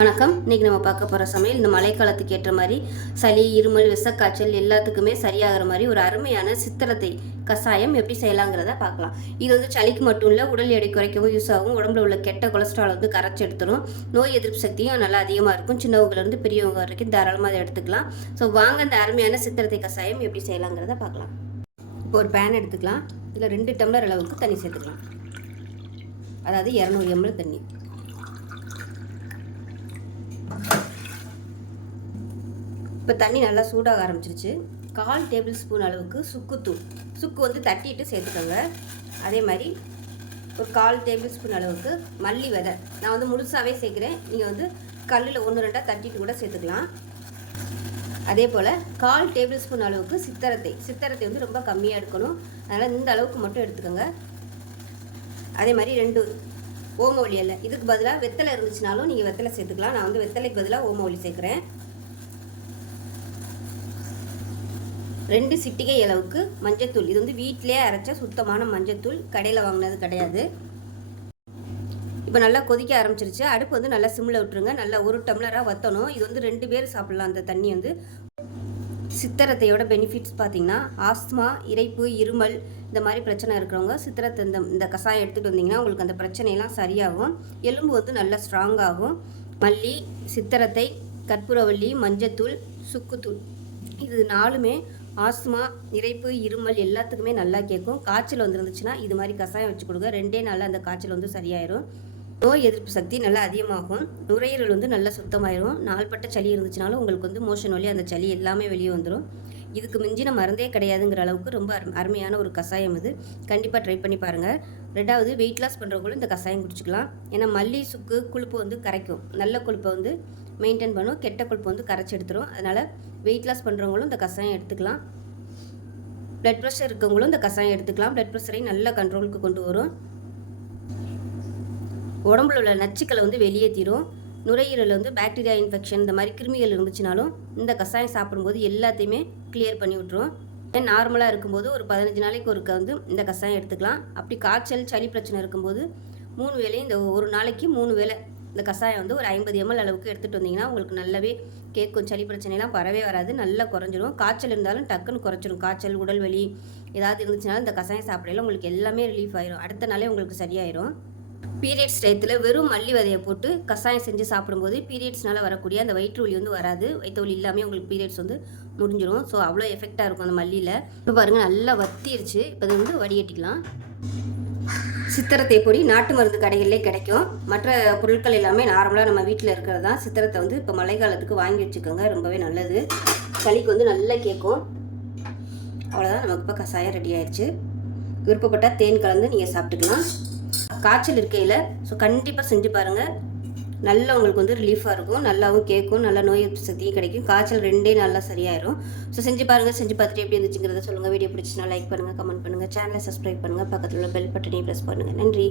வணக்கம். இன்னைக்கு நம்ம பார்க்க போகிற சமையல் இந்த மழைக்காலத்துக்கு ஏற்ற மாதிரி சளி இருமல் விஷக்காய்ச்சல் எல்லாத்துக்குமே சரியாகிற மாதிரி ஒரு அருமையான சித்திரத்தை கஷாயம் எப்படி செய்யலாங்கிறத பார்க்கலாம். இது வந்து சளிக்கு மட்டும் இல்லை உடல் எடை குறைக்கவும் யூஸ் ஆகும். உடம்புல உள்ள கெட்ட கொலஸ்ட்ரால் வந்து கரைச்சி எடுத்துரும். நோய் எதிர்ப்பு சக்தியும் நல்லா அதிகமாக இருக்கும். சின்னவங்கலேருந்து பெரியவங்க வரைக்கும் தாராளமாக அதை எடுத்துக்கலாம். ஸோ வாங்க இந்த அருமையான சித்திரத்தை கஷாயம் எப்படி செய்யலாங்கிறத பார்க்கலாம். இப்போ ஒரு பேன் எடுத்துக்கலாம். இதில் ரெண்டு டம்ளர் அளவுக்கு தண்ணி சேர்த்துக்கலாம். அதாவது இரநூறு எம்எல் தண்ணி. இப்போ தண்ணி நல்லா சூடாக ஆரம்பிச்சிருச்சு. கால் டேபிள் ஸ்பூன் அளவுக்கு சுக்குத்தூள். சுக்கு வந்து தட்டிட்டு சேர்த்துக்கோங்க. அதே மாதிரி ஒரு கால் டேபிள் ஸ்பூன் அளவுக்கு மல்லி விதை. நான் வந்து முழுசாகவே சேர்க்குறேன். நீங்கள் வந்து கல்லில் ஒன்று ரெண்டாக தட்டிட்டு கூட சேர்த்துக்கலாம். அதே போல் கால் டேபிள் ஸ்பூன் அளவுக்கு சித்தரத்தை. சித்தரத்தை வந்து ரொம்ப கம்மியாக எடுக்கணும். அதனால் இந்த அளவுக்கு மட்டும் எடுத்துக்கோங்க. அதே மாதிரி ரெண்டு ஓமவழி இல்லை இதுக்கு பதிலாக வெத்தலை இருந்துச்சுனாலும் நீங்கள் வெத்தலை சேர்த்துக்கலாம். நான் வந்து வெத்தலைக்கு பதிலாக ஓமவழி சேர்க்குறேன். ரெண்டு சிட்டிகை அளவுக்கு மஞ்சத்தூள். இது வந்து வீட்டிலே அரைச்ச சுத்தமான மஞ்சத்தூள். கடையில் வாங்கினது கிடையாது. இப்போ நல்லா கொதிக்க ஆரம்பிச்சிருச்சு. அடுப்பு வந்து நல்லா சிம்மில் விட்டுருங்க. நல்லா ஒரு டம்ளராக வற்றணும் இது வந்து ரெண்டு பேர் சாப்பிட்லாம் அந்த தண்ணி வந்து. சித்திரத்தையோட பெனிஃபிட்ஸ் பார்த்தீங்கன்னா ஆஸ்துமா இறைப்பு இருமல் இந்த மாதிரி பிரச்சனை இருக்கிறவங்க சித்திரத்தை இந்த இந்த கஷாயம் எடுத்துகிட்டு வந்தீங்கன்னா உங்களுக்கு அந்த பிரச்சனையெல்லாம் சரியாகும். எலும்பு வந்து நல்லா ஸ்ட்ராங்காகும் மல்லி சித்திரத்தை கற்பூரவள்ளி மஞ்சத்தூள் சுக்குத்தூள். இது நாலுமே ஆஸ்துமா இறைப்பு இருமல் எல்லாத்துக்குமே நல்லா கேட்கும். காய்ச்சல் வந்துருந்துச்சுன்னா இது மாதிரி கஷாயம் வச்சு கொடுங்க. ரெண்டே நாளில் அந்த காய்ச்சல் வந்து சரியாயிரும். நோய் எதிர்ப்பு சக்தி நல்லா அதிகமாகும். நுரையீரல் வந்து நல்லா சுத்தமாயிரும். நாள்பட்ட சளி இருந்துச்சுனாலும் உங்களுக்கு வந்து மோஷன் வழி அந்த சளி எல்லாமே வெளியே வந்துடும் இதுக்கு மிஞ்சின மருந்தே கிடையாதுங்கிற அளவுக்கு ரொம்ப அரு அருமையான ஒரு கஷாயம் இது. கண்டிப்பாக ட்ரை பண்ணி பாருங்கள் ரெண்டாவது வெயிட் லாஸ் பண்ணுறவங்களும் இந்த கஷாயம் குடிச்சிக்கலாம். ஏன்னா மல்லி சுக்கு கொழுப்பு வந்து கரைக்கும். நல்ல கொழுப்பை வந்து மெயின்டைன் பண்ணும். கெட்ட கொழுப்பு வந்து கரைச்சி எடுத்துரும். அதனால் வெயிட் லாஸ் பண்ணுறவங்களும் இந்த கஷாயம் எடுத்துக்கலாம். பிளட் ப்ரெஷர் இருக்கவங்களும் இந்த கஷாயம் எடுத்துக்கலாம். பிளட் ப்ரெஷரையும் நல்ல கண்ட்ரோலுக்கு கொண்டு வரும். உடம்புல உள்ள நச்சுக்களை வந்து வெளியேற்றிடும் நுரையீரலில் வந்து பாக்டீரியா இன்ஃபெக்ஷன் இந்த மாதிரி கிருமிகள் இருந்துச்சுனாலும் இந்த கஷாயம் சாப்பிடும்போது எல்லாத்தையுமே கிளியர் பண்ணி விட்ரும் ஏன் நார்மலாக இருக்கும்போது ஒரு பதினஞ்சு நாளைக்கு ஒருக்க வந்து இந்த கஷாயம் எடுத்துக்கலாம். அப்படி காய்ச்சல் சளி பிரச்சனை இருக்கும்போது மூணு வேளையும் இந்த ஒரு நாளைக்கு மூணு வேளை இந்த கஷாயம் வந்து ஒரு ஐம்பது எம்எல் அளவுக்கு எடுத்துகிட்டு வந்தீங்கன்னா உங்களுக்கு நல்லாவே கேட்கும் சளி பிரச்சனைலாம் வரவே வராது. நல்லா குறைஞ்சிரும். காய்ச்சல் இருந்தாலும் டக்குன்னு குறைச்சிரும். காய்ச்சல் உடல் வலி ஏதாவது இருந்துச்சுனாலும் இந்த கஷாயம் சாப்பிடையில உங்களுக்கு எல்லாமே ரிலீஃப் ஆயிரும். அடுத்த நாளே உங்களுக்கு சரியாயிரும். பீரியட்ஸ் டயத்தில் வெறும் மல்லி விதையை போட்டு கஷாயம் செஞ்சு சாப்பிடும்போது பீரியட்ஸ்னால வரக்கூடிய அந்த வயிற்று வலி வந்து வராது. வயிற்று வலி இல்லாமல் உங்களுக்கு பீரியட்ஸ் வந்து முடிஞ்சிடும் ஸோ அவ்வளோ எஃபெக்டாக இருக்கும் அந்த மல்லியில். இப்போ பாருங்கள் நல்லா வத்திருச்சு. இப்போ வந்து வடிகட்டிக்கலாம். சித்திரத்தை பொடி நாட்டு மருந்து கடைகளிலே கிடைக்கும். மற்ற பொருட்கள் எல்லாமே நார்மலாக நம்ம வீட்டில் இருக்கிறது தான் சித்திரத்தை வந்து இப்போ மழை காலத்துக்கு வாங்கி வச்சுக்கோங்க. ரொம்பவே நல்லது. சளிக்கு வந்து நல்லா கேட்கும். அவ்வளோதான் நமக்கு இப்போ கஷாயம் ரெடி ஆயிடுச்சு. விருப்பப்பட்டால் தேன் கலந்து நீங்கள் சாப்பிட்டுக்கலாம். காய்ச்சல் இருக்கையில் ஸோ கண்டிப்பாக செஞ்சு பாருங்கள் நல்லா உங்களுக்கு வந்து ரிலீஃபாக இருக்கும். நல்லாவும் கேட்கும். நல்லா நோய் எதிர்ப்பு சக்தியும் கிடைக்கும். காய்ச்சல் ரெண்டே நல்லா சரியாயிரும். ஸோ செஞ்சு பாருங்கள் செஞ்சு பார்த்துட்டு எப்படி இருந்துச்சுங்கிறத சொல்லுங்கள் வீடியோ பிடிச்சினா லைக் பண்ணுங்கள் கமெண்ட் பண்ணுங்கள் சேனலை சப்ஸ்கிரைப் பண்ணுங்கள் பக்கத்தில் உள்ள பெல் பட்டனையும் ப்ரெஸ் பண்ணுங்கள் நன்றி.